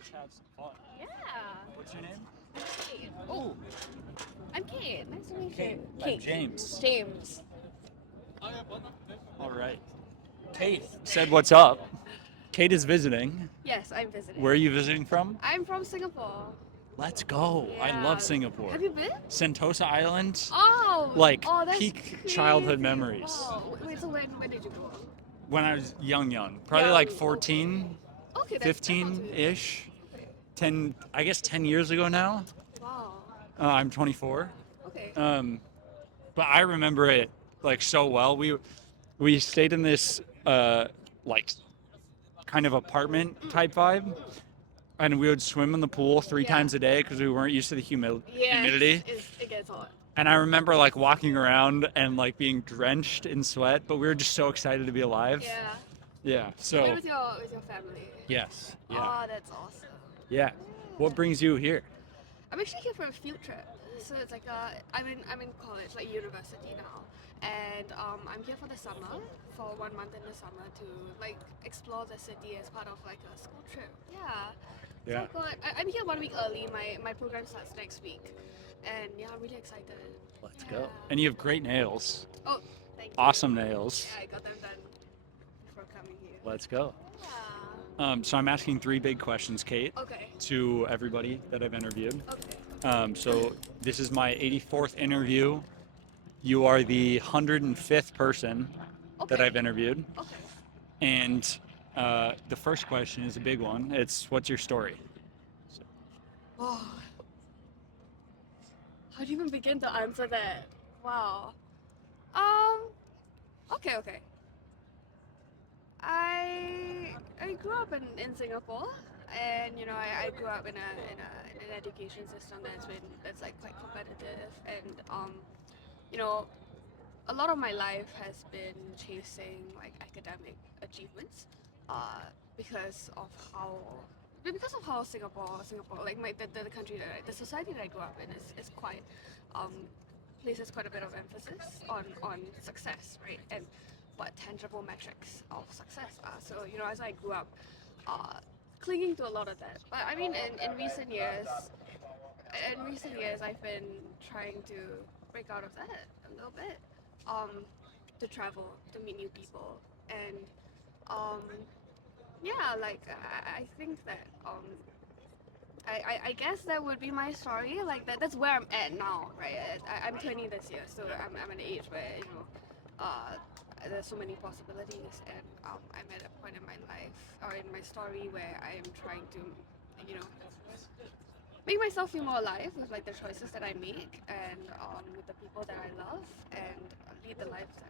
Let's have some fun. Yeah. What's your name? Kate. Oh, I'm Kate. Nice to meet Kate. you. I'm James. James. All right. Kate said, "What's up?" Kate is visiting. Yes, I'm visiting. Where are you visiting from? I'm from Singapore. Let's go. I Yeah. love Singapore. Have you been? Sentosa Island, Oh, like oh, that's peak crazy. childhood memories. Wow. Wait, so when did you go? When I was young, probably Young, like 14, Okay, that's not too. 15-ish. 10, I guess 10 years ago now. Wow. I'm 24. Okay. But I remember it like so well. We stayed in this like kind of apartment type vibe, and we would swim in the pool three Yeah. times a day because we weren't used to the Yes, humidity. it gets hot. And I remember like walking around and like being drenched in sweat, but we were just so excited to be alive. Yeah. Yeah. You So went with your family. yes. Yeah. Oh, that's awesome. Yeah. What brings you here? I'm actually here for a field trip. So it's like I'm in college, like university now, and I'm here for the summer, for 1 month in the summer to like explore the city as part of like a school trip. Yeah. Yeah. So I'm here 1 week early. My program starts next week, and yeah, I'm really excited. Let's Yeah. go. And you have great nails. Oh, thank you. Awesome nails. Yeah, I got them done before coming here. Let's go. Yeah. So I'm asking three big questions, Kate, Okay. to everybody that I've interviewed. Okay. So this is my 84th interview. You are the 105th person that Okay. I've interviewed. Okay. And the first question is a big one. It's, what's your story? Oh. How do you even begin to answer that? Wow. Um. Okay. I grew up in Singapore, and I grew up in an education system that's like quite competitive, and you know a lot of my life has been chasing like academic achievements, uh, because of how Singapore like the country the society that I grew up in is quite um, places quite a bit of emphasis on success, right? And what tangible metrics of success are. So as I grew up, clinging to a lot of that. But I mean, in recent years, I've been trying to break out of that a little bit, um, to travel, to meet new people, and um, yeah, like I think that I guess that would be my story. Like that's where I'm at now, right? I'm 20 this year, so I'm at an age where there's so many possibilities, and I'm at a point in my life or in my story where I am trying to, you know, make myself feel more alive with like the choices that I make, and with the people that I love, and lead the life that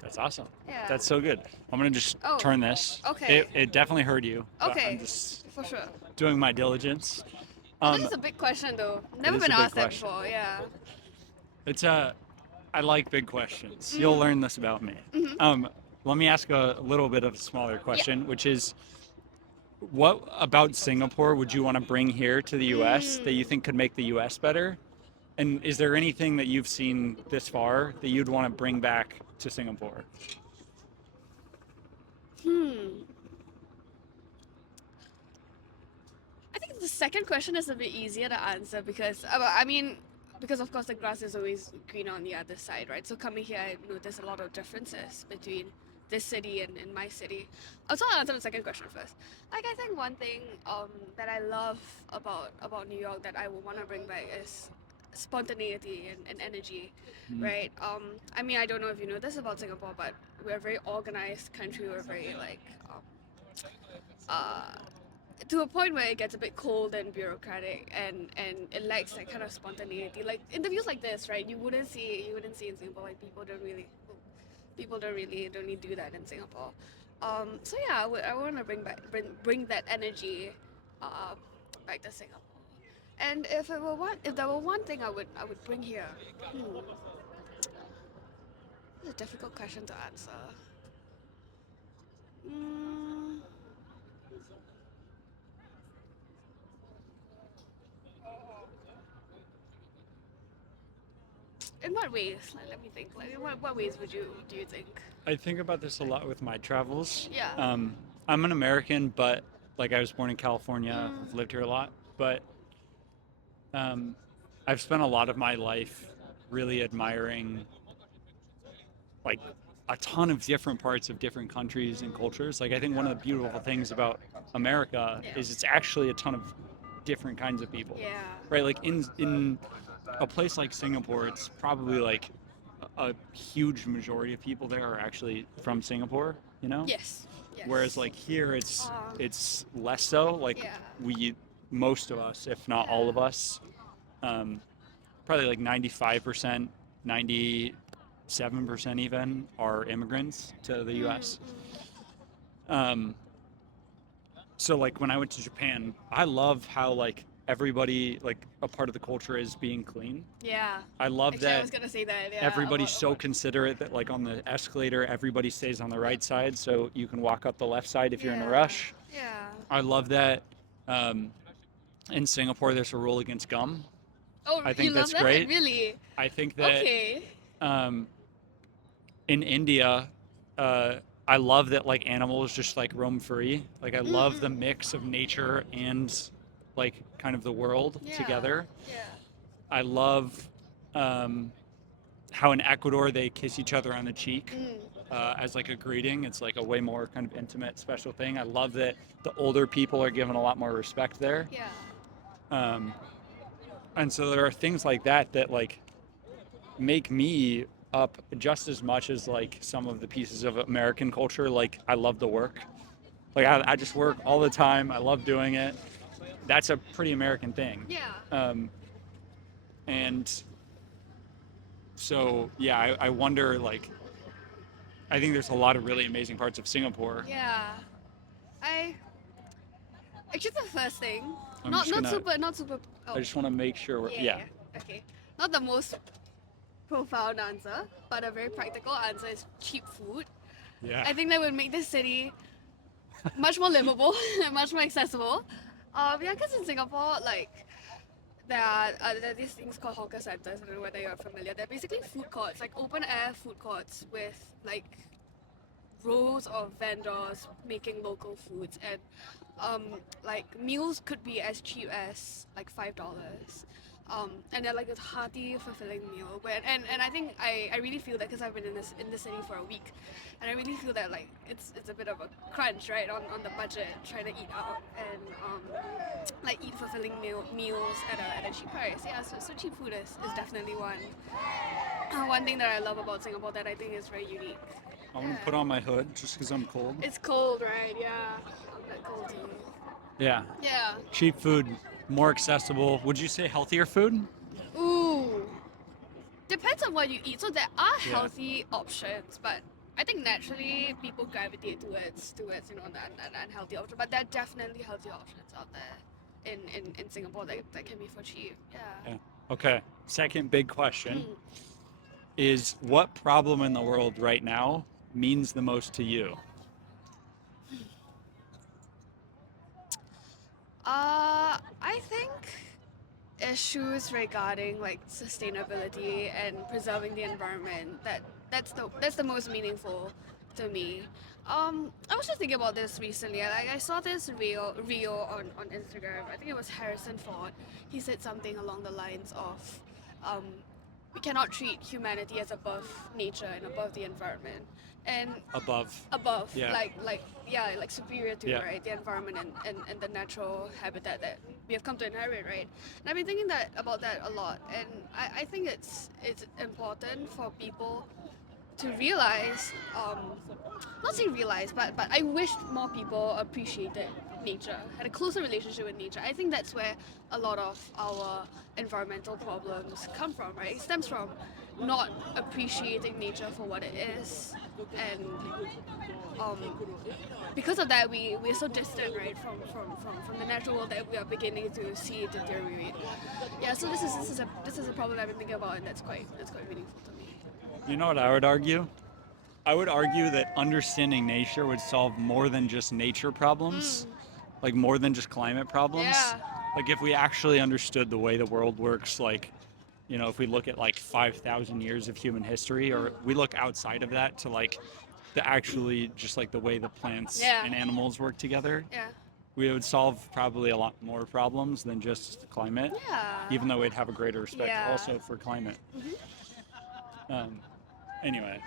That's awesome. yeah. That's so good. I'm going to just Oh, turn this. okay. It definitely heard you. But Okay, I'm just for sure. doing my diligence. This is a big question though. Never is been a big asked that question. before. Yeah. It's I like big questions. You'll learn this about me. Mm-hmm. Let me ask a little bit of a smaller question, which is, what about Singapore would you want to bring here to the U.S. that you think could make the U.S. better? And is there anything that you've seen this far that you'd want to bring back to Singapore? I think the second question is a bit easier to answer because because of course the grass is always greener on the other side, right? So coming here, I notice a lot of differences between this city and my city. I'll answer the second question first. Like I think one thing that I love about New York that I would want to bring back is spontaneity and energy, right? I mean, I don't know if you know this about Singapore, but we're a very organized country. We're very like uh, to a point where it gets a bit cold and bureaucratic, and it lacks that kind of spontaneity. Like interviews like this, right? You wouldn't see in Singapore. Like people don't really do that in Singapore. So yeah, I want to bring that energy uh, back to Singapore. And if there were one thing I would bring here, it's a difficult question to answer. Mm, in what ways? Like, let me think. Like, in what ways do you think? I think about this a lot with my travels. Yeah. I'm an American, but like I was born in California, I've lived here a lot, but um, I've spent a lot of my life really admiring like a ton of different parts of different countries and cultures. Like I think one of the beautiful things about America Yeah. is it's actually a ton of different kinds of people, Yeah. right? Like in a place like Singapore, it's probably like a huge majority of people there are actually from Singapore, you know? Yes. Whereas Yes. like here Uh, it's less so. Like yeah. we most of us, if not all Yeah. of us, um, probably like 95%, 97% even are immigrants to the US. Um, so like when I went to Japan, I love how like everybody like a part of the culture is being clean. Yeah. I love Actually, I that was gonna say that. Yeah. everybody's so considerate that like on the escalator everybody stays on the right side so you can walk up the left side if you're in a Yeah. rush. Yeah. I love that um, in Singapore there's a rule against gum. Oh, I you think love that's that? great. Really? I think that Okay. um, in India, uh, I love that like animals just like roam free. Like I love the Mm-mm. mix of nature and like kind of the world Yeah. together. Yeah. I love um, how in Ecuador they kiss each other on the cheek as like a greeting. It's like a way more kind of intimate, special thing. I love that the older people are given a lot more respect there. Yeah. Um, and so there are things like that that like make me up just as much as like some of the pieces of American culture. Like I love the work. Like I just work all the time. I love doing it. That's a pretty American thing. Yeah. Um, and so yeah, I wonder like I think there's a lot of really amazing parts of Singapore. Yeah. I actually the first thing, I'm not just gonna. not super. Oh, I just want to make sure. yeah, Yeah. yeah. Okay. Not the most profound answer, but a very practical answer is cheap food. Yeah. I think that would make this city much more livable, much more accessible. Yeah, because in Singapore, like there are these things called hawker centers. I don't know whether you're familiar. They're basically food courts, like open air food courts with like rows of vendors making local foods, and like meals could be as cheap as like $5. And they're like a hearty, fulfilling meal. And I think I really feel that because I've been in this city for a week, and I really feel that like it's a bit of a crunch, right, on the budget, trying to eat out and like eat fulfilling meals at a cheap price. Yeah, so cheap food is definitely one thing that I love about Singapore that I think is very unique. I want to put on my hood just because I'm cold. It's cold, right? Yeah, I'm that cold too. Yeah. Yeah. Cheap food, more accessible. Would you say healthier food? Ooh. Depends on what you eat. So there are Yeah. healthy options, but I think naturally people gravitate towards the unhealthy option. But there are definitely healthy options out there in Singapore that can be for cheap. Yeah. Yeah. Okay. Second big question Mm. is what problem in the world right now means the most to you? I think issues regarding like sustainability and preserving the environment that's the most meaningful to me. I was just thinking about this recently. Like I saw this reel on Instagram. I think it was Harrison Ford. He said something along the lines of, um, we cannot treat humanity as above nature and above the environment. And above Yeah. like yeah, like superior to, Yeah. right, the environment and the natural habitat that we have come to inherit, right. And I've been thinking that about that a lot, and I think it's important for people to realize, not say realize, but I wish more people appreciated nature, had a closer relationship with nature. I think that's where a lot of our environmental problems come from, right? It stems from not appreciating nature for what it is, and um, because of that, we're so distant, right, from the natural world that we are beginning to see deteriorate. Yeah, so this is a problem I've been thinking about, and that's quite meaningful to me. You know what I would argue? I would argue that understanding nature would solve more than just nature problems, like more than just climate problems. Yeah. Like if we actually understood the way the world works, like, you know, if we look at like 5,000 years of human history, or we look outside of that to like the actually just like the way the plants Yeah. and animals work together, Yeah. we would solve probably a lot more problems than just climate, Yeah. even though we'd have a greater respect Yeah. also for climate. Um, anyway,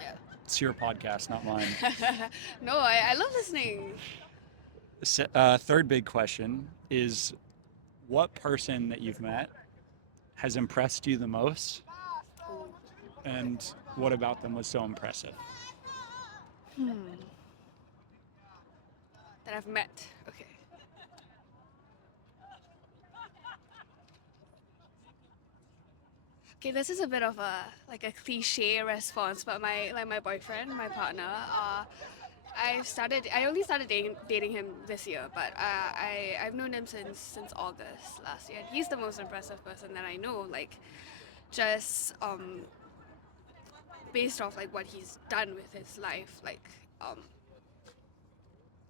Yeah. it's your podcast, not mine. No, I love listening. Third big question is, what person that you've met has impressed you the most, Ooh. and what about them was so impressive? That I've met. Okay. Okay, this is a bit of a like a cliche response, but my boyfriend, my partner, I only started dating him this year, but I've known him since August last year. And he's the most impressive person that I know. Like, just based off like what he's done with his life. Like,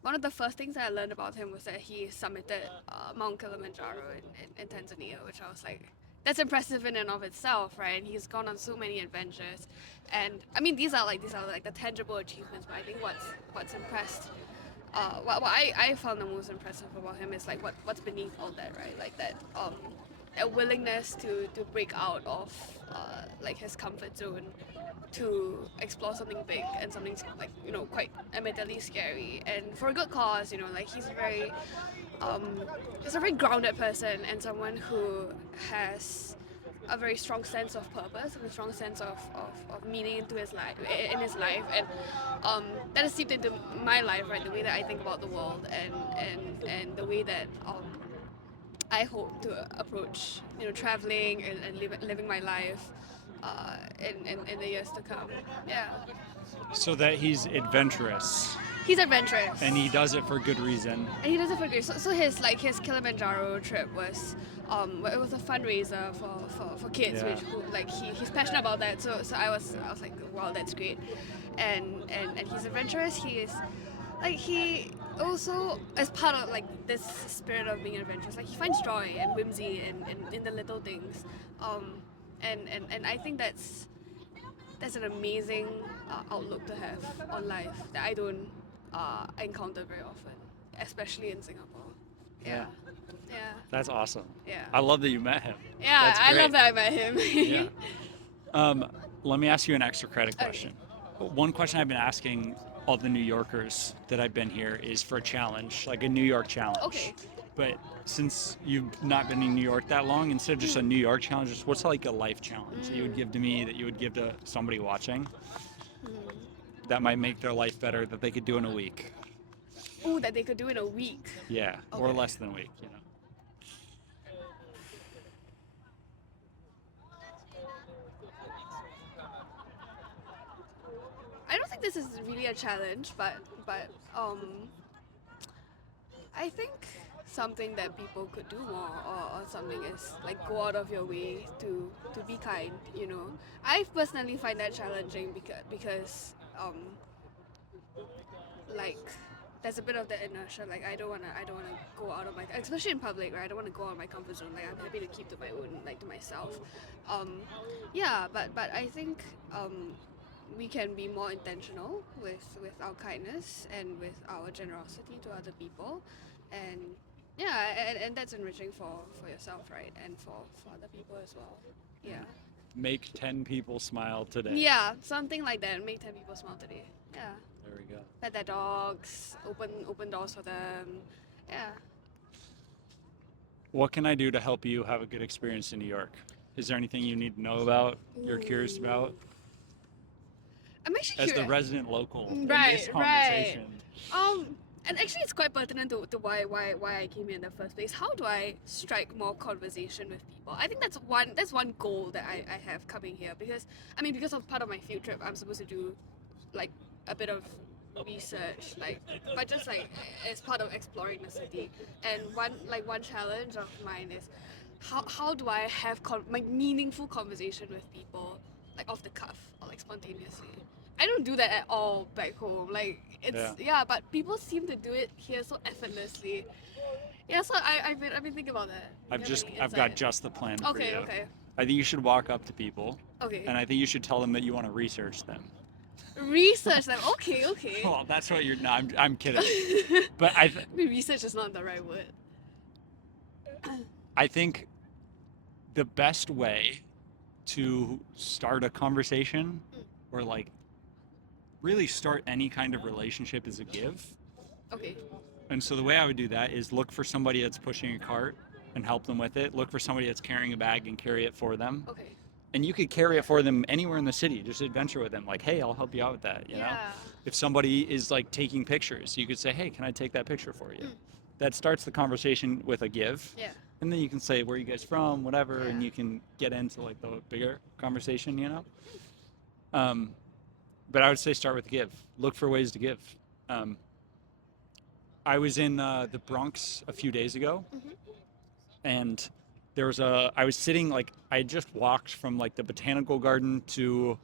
one of the first things that I learned about him was that he summited Mount Kilimanjaro in Tanzania, which I was like, that's impressive in and of itself, right? And he's gone on so many adventures, and I mean these are like the tangible achievements. But I think what's impressed, what I found the most impressive about him is like what's beneath all that, right? Like that a willingness to break out of like his comfort zone, to explore something big and something like quite admittedly scary, and for a good cause. Like um, he's a very grounded person and someone who has a very strong sense of purpose and a strong sense of meaning into his life in his life, and that has seeped into my life, right? The way that I think about the world, and the way that I hope to approach traveling and living my life in the years to come. Yeah. So that he's adventurous, He's adventurous. and he does it for good reason. And he does it for good. So his Kilimanjaro trip was it was a fundraiser for kids, Yeah. which like he's passionate about that. So I was like, wow, that's great. And he's adventurous. He also, as part of like this spirit of being adventurous, like he finds joy and whimsy in the little things. And I think that's an amazing outlook to have on life that I don't encounter very often, especially in Singapore. Yeah. Yeah. That's awesome. Yeah. I love that you met him. Yeah, That's I great. love that I met him. Yeah. Let me ask you an extra credit question. One question I've been asking all the New Yorkers that I've been here is for a challenge, like a New York challenge. Okay. But since you've not been in New York that long, instead of just a New York challenge, just what's like a life challenge that you would give to me, that you would give to somebody watching, that might make their life better, that they could do in a week? Ooh, that they could do in a week. Yeah, or Okay. less than a week, I don't think this is really a challenge, but I think something that people could do more, or something is like go out of your way to be kind. I personally find that challenging because like there's a bit of that inertia. Like I don't wanna go out of my, especially in public, right? I don't wanna go out of my comfort zone. Like I'm happy to keep to my own, like to myself. Yeah, but I think we can be more intentional with our kindness and with our generosity to other people, and yeah, and that's enriching for yourself, right? And for other people as well. Yeah. Make 10 people smile today. Yeah, something like that. Make 10 people smile today. Yeah. There we go. Pet their dogs, open doors for them. Yeah. What can I do to help you have a good experience in New York? Is there anything you need to know about, you're curious about? I'm actually As the curious. resident local in Right, this right. conversation. And actually, it's quite pertinent to why I came here in the first place. How do I strike more conversation with people? I think that's one goal that I have coming here, because of part of my field trip, I'm supposed to do like a bit of research, like, but just like as part of exploring the city. And one challenge of mine is how do I have like meaningful conversation with people, like off the cuff or like spontaneously. I don't do that at all back home. Like but people seem to do it here so effortlessly. Yeah, so I've been thinking about that. I've got just the plan for Okay, you. okay. I think you should walk up to people, Okay. and I think you should tell them that you want to research them. Research them. Okay. Well, that's what you're. No, I'm kidding. But Maybe research is not the right word. I think the best way to start a conversation or like really start any kind of relationship is a give. Okay. And so the way I would do that is look for somebody that's pushing a cart and help them with it. Look for somebody that's carrying a bag and carry it for them. Okay. And you could carry it for them anywhere in the city. Just adventure with them. Like, hey, I'll help you out with that. You know, Yeah. if somebody is like taking pictures, you could say, hey, can I take that picture for you? Mm. That starts the conversation with a give. Yeah. And then you can say, where are you guys from, whatever, and Yeah. you can get into like the bigger conversation, you know? But I would say start with give. Look for ways to give. I was in the Bronx a few days ago, and I was sitting like I had just walked from like the botanical garden to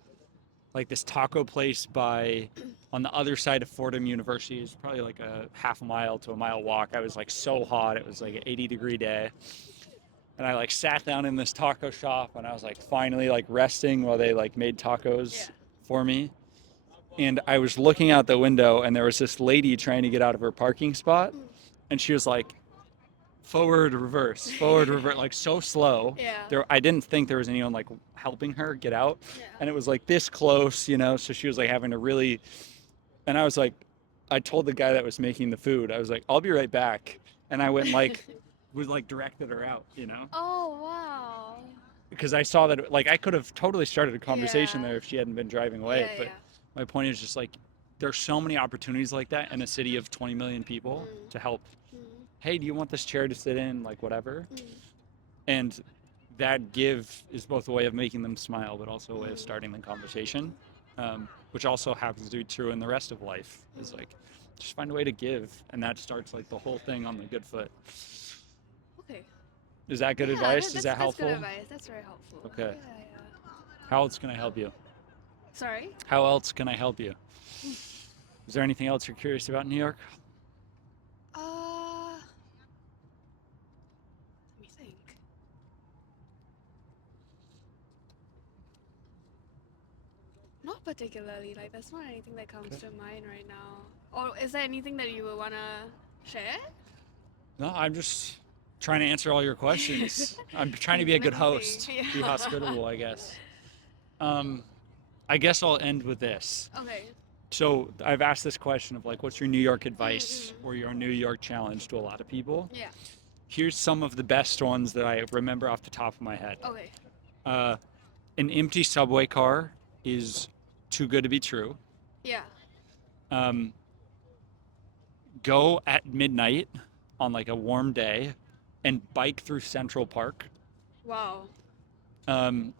like this taco place on the other side of Fordham University. It's probably like a half a mile to a mile walk. I was like so hot. It was like an 80-degree day. And I like sat down in this taco shop and I was like finally like resting while they like made tacos for me. And I was looking out the window and there was this lady trying to get out of her parking spot and she was like forward, reverse, like so slow. Yeah. I didn't think there was anyone like helping her get out. Yeah. And it was like this close, you know, so she was like having to really, and I was like, I told the guy that was making the food, I was like, I'll be right back. And I went like, was like directed her out, you know? Oh wow. Because I saw that like I could have totally started a conversation Yeah. there if she hadn't been driving away. Yeah, But yeah. my point is just like, there's so many opportunities like that in a city of 20 million people to help. Hey, do you want this chair to sit in? Like whatever. And that give is both a way of making them smile, but also a way of starting the conversation, which also happens to be true in the rest of life. Is like, just find a way to give, and that starts like the whole thing on the good foot. Okay. Is that good Yeah, advice? Is that helpful? That's good advice. That's very helpful. Okay. Yeah. How else can I help you? Sorry? How else can I help you? Is there anything else you're curious about in New York? Let me think. Not particularly. Like, there's not anything that comes to mind right now. Or is there anything that you would wanna share? No, I'm just trying to answer all your questions. I'm trying to be a good host. Be hospitable, I guess. I guess I'll end with this. Okay. So I've asked this question of like, what's your New York advice or your New York challenge to a lot of people? Yeah. Here's some of the best ones that I remember off the top of my head. Okay. An empty subway car is too good to be true. Yeah. Go at midnight on like a warm day and bike through Central Park. Wow.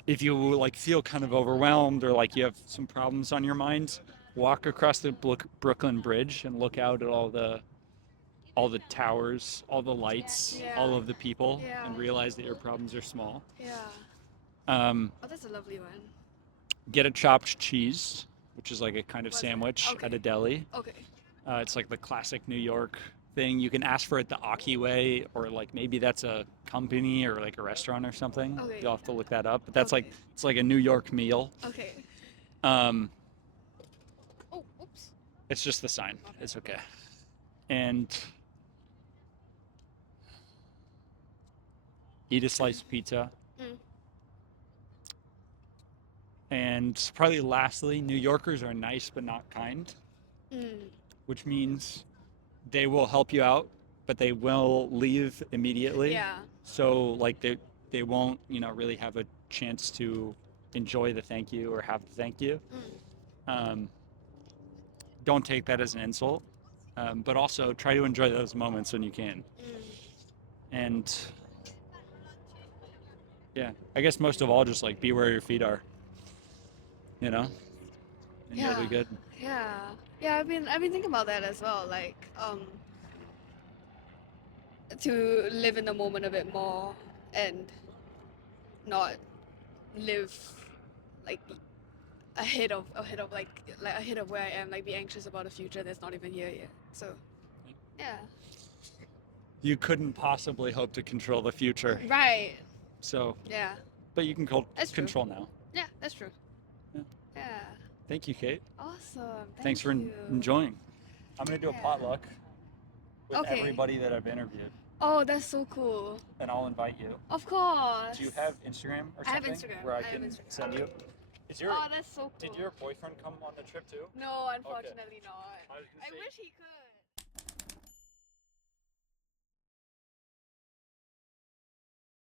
If you like feel kind of overwhelmed or like you have some problems on your mind, walk across the Brooklyn Bridge and look out at all the towers, all the lights, all of the people, and realize that your problems are small. Yeah. Oh, that's a lovely one. Get a chopped cheese, which is like a kind of What's that? sandwich Okay. at a deli. Okay. It's like the classic New York thing. You can ask for it the Aki way, or like maybe that's a company or like a restaurant or something. Okay. You'll have to look that up. But that's Okay. like, it's like a New York meal. Okay. Um, Oh, oops. it's just the sign. It's okay. And eat a slice of pizza. And probably lastly, New Yorkers are nice but not kind, which means they will help you out, but they will leave immediately. Yeah. So like they won't, really have a chance to enjoy the thank you or have the thank you. Don't take that as an insult, but also try to enjoy those moments when you can. And yeah, I guess most of all, just like be where your feet are. And you'll be good. Yeah. Yeah, I've been thinking about that as well. Like, to live in the moment a bit more and not live like ahead of like ahead of where I am, like be anxious about a future that's not even here yet. So yeah. You couldn't possibly hope to control the future. Right. So Yeah. but you can That's true. control now. Yeah, that's true. Yeah. Yeah. Thank you, Kate. Awesome. Thanks for you. enjoying. I'm gonna do a Yeah. potluck with Okay. everybody that I've interviewed, Oh, that's so cool. and I'll invite you. Of course. Do you have Instagram or I have something Instagram. where I I have can Instagram. send you? Is your Oh, that's so cool. Did your boyfriend come on the trip too? No, unfortunately not. I was gonna I say- wish he could.